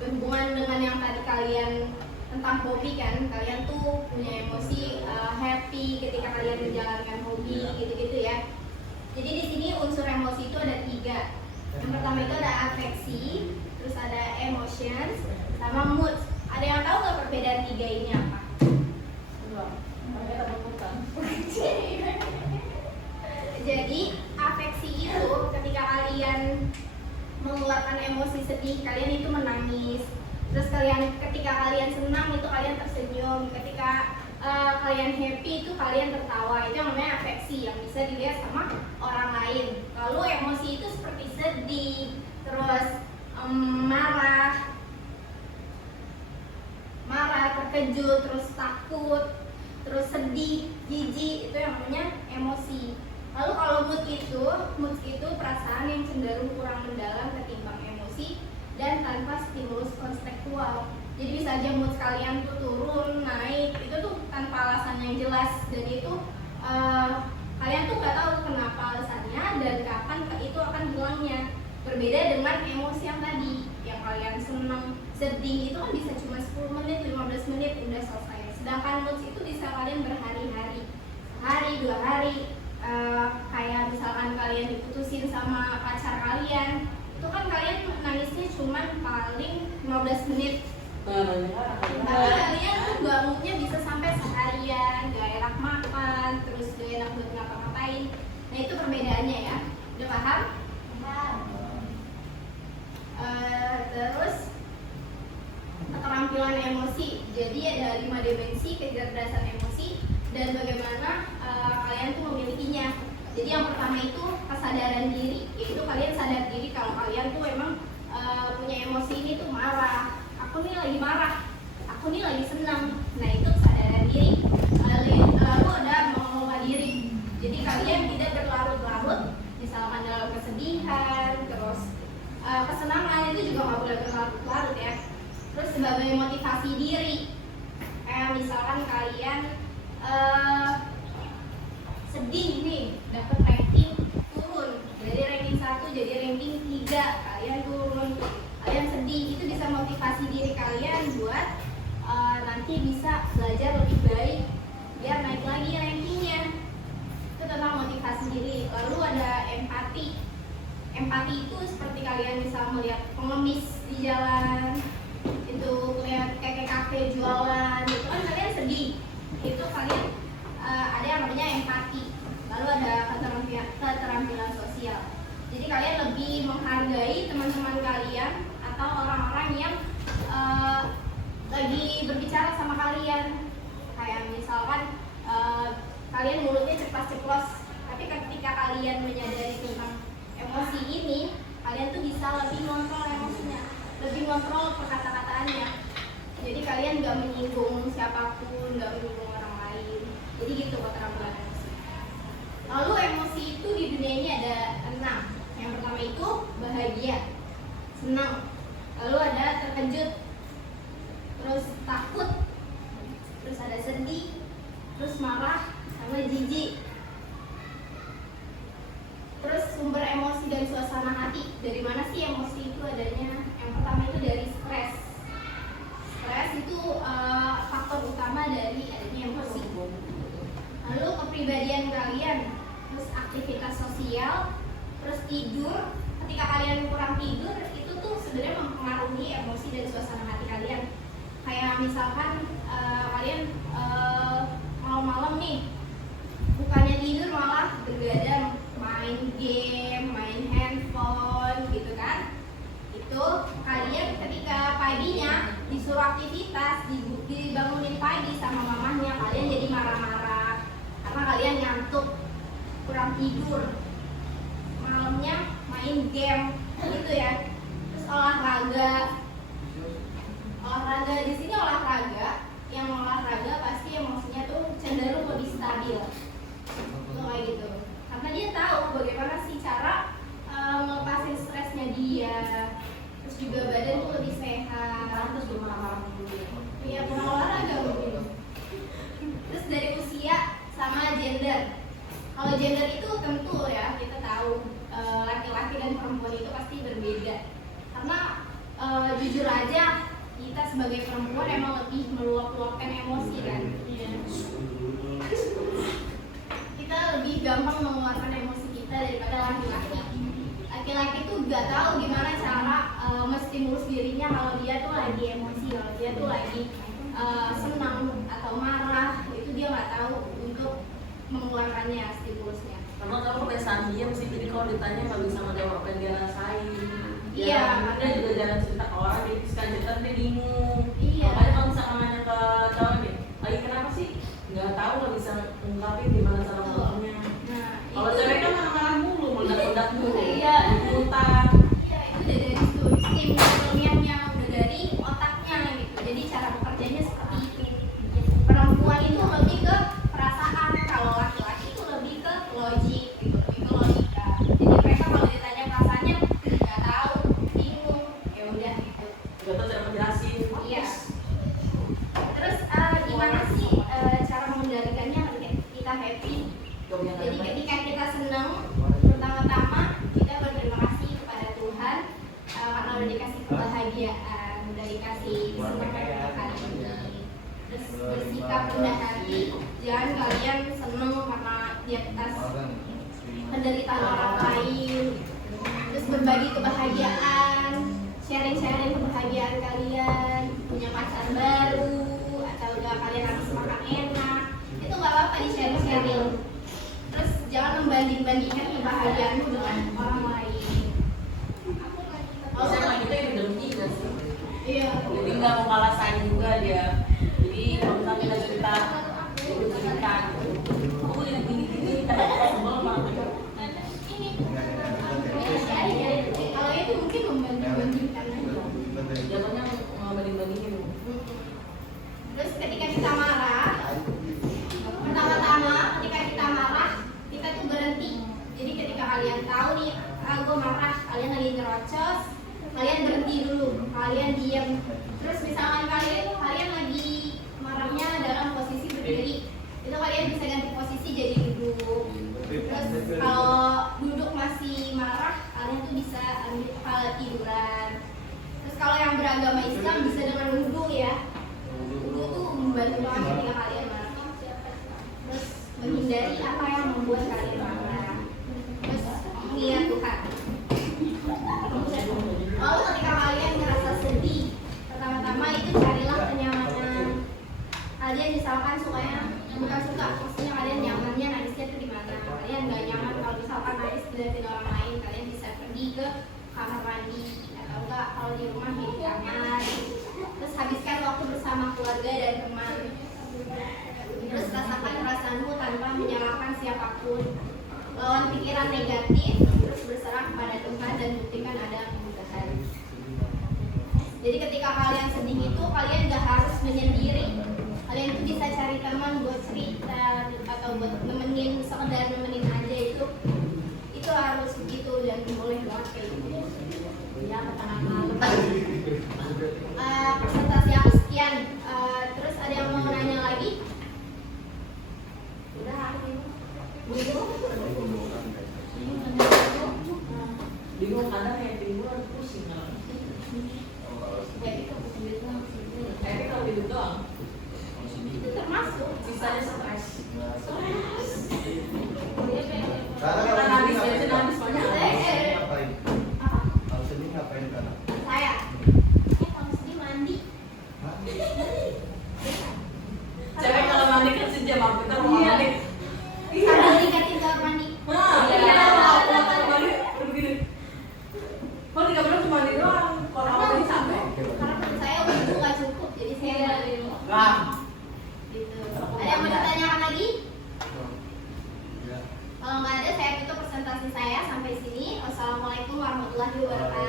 berhubungan dengan yang tadi kalian tentang hobi kan, kalian tuh punya emosi happy ketika kalian menjalankan hobi gitu-gitu ya. Jadi di sini unsur emosi itu ada 3. Yang pertama itu ada afeksi, terus ada emotions, sama mood. Ada yang tahu nggak perbedaan 3 ini apa? Jadi afeksi itu ketika kalian mengeluarkan emosi sedih, kalian itu menangis. Terus ketika kalian senang itu kalian tersenyum. Ketika kalian happy itu kalian tertawa. Itu yang namanya afeksi, yang bisa dilihat sama orang lain. Lalu emosi itu seperti sedih, terus marah, terkejut, terus takut, terus sedih, jijik, itu yang namanya emosi. Lalu kalau mood itu perasaan yang cenderung kurang mendalam ketimbang emosi dan tanpa stimulus kontekstual. Jadi bisa aja mood kalian tuh turun, naik, itu tuh tanpa alasan yang jelas, dan itu kalian tuh nggak tahu kenapa alasannya dan kapan itu akan hilangnya. Berbeda dengan emosi yang tadi, yang kalian senang, sedih itu kan bisa cuma 10 menit, 15 menit udah selesai. Sedangkan mood itu bisa kalian berhari-hari, sehari, 2 hari. Kayak misalkan kalian diputusin sama pacar kalian, itu kan kalian nangisnya cuma paling 15 menit. Tapi kalian tuh moodnya bisa sampai seharian, gak enak makan, terus gak enak buat ngapa-ngapain. Nah itu perbedaannya ya, udah paham? Paham. Terus keterampilan emosi. Jadi ada 5 dimensi kecerdasan emosi dan bagaimana kalian tuh memilikinya. Jadi yang pertama itu kesadaran diri, yaitu kalian sadar diri kalau kalian tuh emang punya emosi ini tuh marah. Aku nih lagi marah, aku nih lagi senang. Nah itu kesadaran diri. Lalu ada mengelola diri. Jadi kalian tidak berlarut-larut, misalkan dalam kesedihan, terus kesenangan itu juga nggak boleh berlarut-larut ya. Terus sebagai motivasi diri, misalkan kalian sedih nih, dapat ranking turun dari ranking 1 jadi ranking 3, kalian turun, kalian sedih, itu bisa motivasi diri kalian buat nanti bisa belajar lebih baik biar naik lagi rankingnya. Itu tentang motivasi diri. Lalu ada empati. Empati itu seperti kalian bisa melihat pengemis di jalan, itu lihat kakek-kakek jualan, itu kan kalian sedih, itu kalian ada yang namanya empati. Lalu ada keterampilan sosial. Jadi kalian lebih menghargai teman-teman kalian atau orang-orang yang lagi berbicara sama kalian. Kayak misalkan kalian mulutnya ceplas-ceplos, tapi ketika kalian menyadari tentang emosi ini, kalian tuh bisa lebih ngontrol emosinya, lebih ngontrol perkata-kataannya. Jadi kalian gak menyinggung siapapun, gak menyinggung orang lain. Jadi gitu keterampilan emosi. Lalu emosi itu di dunia ini ada 6. Yang pertama itu bahagia, senang. Lalu ada terkejut, terus takut, terus ada sedih, terus marah, sama jijik. Terus sumber emosi dan suasana hati. Dari mana sih emosi itu adanya? Yang pertama itu dari stres. Stres itu faktor utama dari adanya emosi. Lalu kepribadian kalian, terus aktivitas sosial, terus tidur. Ketika kalian kurang tidur, itu tuh sebenarnya mempengaruhi emosi dan suasana hati kalian. Kayak misalkan kalian malam-malam nih, bukannya tidur malah begadang, main game, main handphone gitu kan. Itu kalian ketika paginya disuruh aktivitas, dibangunin pagi sama mamahnya, kalian jadi marah-marah karena kalian ngantuk, kurang tidur, malamnya main game gitu ya. Terus olahraga di sini olahraga, yang olahraga pasti emosinya tuh cenderung lebih stabil, tuh kayak gitu. Karena dia tahu bagaimana sih cara ngelepasin stresnya dia. Terus juga badan tuh lebih sehat. Terus iya, pernah olahraga mungkin. Terus dari usia sama gender. Kalau gender itu tentu ya, kita tahu laki-laki dan perempuan itu pasti berbeda. Karena jujur jujur aja kita sebagai perempuan emang lebih meluap-luapkan emosi kan. Kita lebih gampang mengeluarkan emosi kita daripada laki-laki. Laki-laki tuh gak tahu gimana cara menstimulus dirinya kalau dia tuh lagi emosi, kalau dia tuh lagi senang atau marah, itu dia nggak tahu untuk mengeluarkannya stimulusnya. Karena kamu kebiasaan diam sih, jadi kalau ditanya nggak bisa menjawab apa yang dia rasain. Iya. Dia juga jarang cerita ke orang, jadi sekali cerita dia bingung. Iya. Makanya kalau misalkan nanya ke cowok nih, lagi kenapa sih? Nggak tahu, nggak bisa ngungkapin gimana cara ngomongnya. Nah, kalau cewek kan marah-marah mulu, meledak-ledak mulu. Iya. Muntah. Iya, itu udah dari stimulus ilmiahnya, udah dari otaknya gitu. Jadi cara bekerjanya seperti itu. Perempuan itu lebih ke perasaan, kalau laki-laki itu lebih ke logik gitu, lebih ke logika. Jadi mereka kalau ditanya perasaannya nggak tahu, bingung, ya udah gitu. Nggak tahu cara menjelasin. Iya. Terus gimana sih cara mengendalikannya agar kita happy? Jadi ketika kita senang, pertama-tama kita berterima kasih kepada Tuhan karena udah dikasih kebahagiaan, udah dikasih kesenangan hari ini. Terus bersikap rendah hati, jangan kalian seneng karena di atas penderitaan orang lain. Terus berbagi kebahagiaan, sharing-sharing kebahagiaan kalian, punya pacar baru atau udah kalian habis makan enak, itu nggak apa-apa di sharing-sharing. Terus jangan membanding-bandingkan kebahagiaanmu dengan orang lain. Kalau sama kita yang dengki nggak sih? Iya. Jadi nggak mau kalah saing juga dia. Jadi kalau misalnya kita cerita, aku cerita, aku jadi gini-gini, tapi aku sebel banget. Kalau itu mungkin membanding-bandingkan aja. Jatuhnya membanding-bandingin. Terus ketika kita marah, pertama-tama ketika kita marah, kita tuh berhenti. Jadi ketika kalian tahu nih, gue marah, kalian lagi nyerocos, kalian berhenti dulu, kalian diam. Terus misalkan kalian lagi marahnya dalam posisi berdiri, itu kalian bisa ganti posisi jadi duduk. Terus kalau duduk masih marah, kalian tuh bisa ambil kepala tiduran. Terus kalau yang beragama Islam bisa dengan wudhu ya. Wudhu tuh membantu banget ketika kalian marah. Terus menghindari apa yang membuat kalian marah. Terus mengingat Tuhan. Lalu ketika kalian ngerasa sedih, pertama-tama itu carilah kenyamanan. Kalian misalkan bukan suka, maksudnya kalian nyamannya nangisnya tuh di mana? Kalian nggak nyaman kalau misalkan nangis dilihatin orang lain, kalian bisa pergi ke kamar mandi atau enggak kalau di rumah di kamar. Terus habiskan waktu bersama keluarga dan teman. Terus rasakan perasaanmu tanpa menyalahkan siapapun. Lawan pikiran negatif, terus berserah kepada Tuhan dan buktikan ada kemudahan. Jadi ketika kalian sedih itu kalian gak harus menyendiri. Kalian tuh bisa cari teman buat cerita atau buat nemenin, sekedar nemenin aja itu harus begitu dan boleh banget kayak gitu. Ya tengah malam. Presentasi aku sekian. Terus ada yang mau nanya lagi? Udah Bingung kadang kayak bingung pusing kalau. Tapi kalau duduk doang. itu termasuk Sisanya stres. Karena Nangis biasanya nangis banyak. ngapain? apa? Kalau sedih ngapain karena? Saya kalau sedih mandi. Cewek kalau mandi kan sejam, kita mau mandi. Sambil nikatin kamar mandi. Kalau 3 bulan cuma mandi doang, kalau awal ini sampai. Karena menurut saya waktu nggak cukup, jadi saya mandi dulu. Lah, Gitu. Ada yang mau ditanyakan lagi? Ya. Kalau nggak ada, saya tutup presentasi saya sampai sini. Wassalamualaikum warahmatullahi wabarakatuh.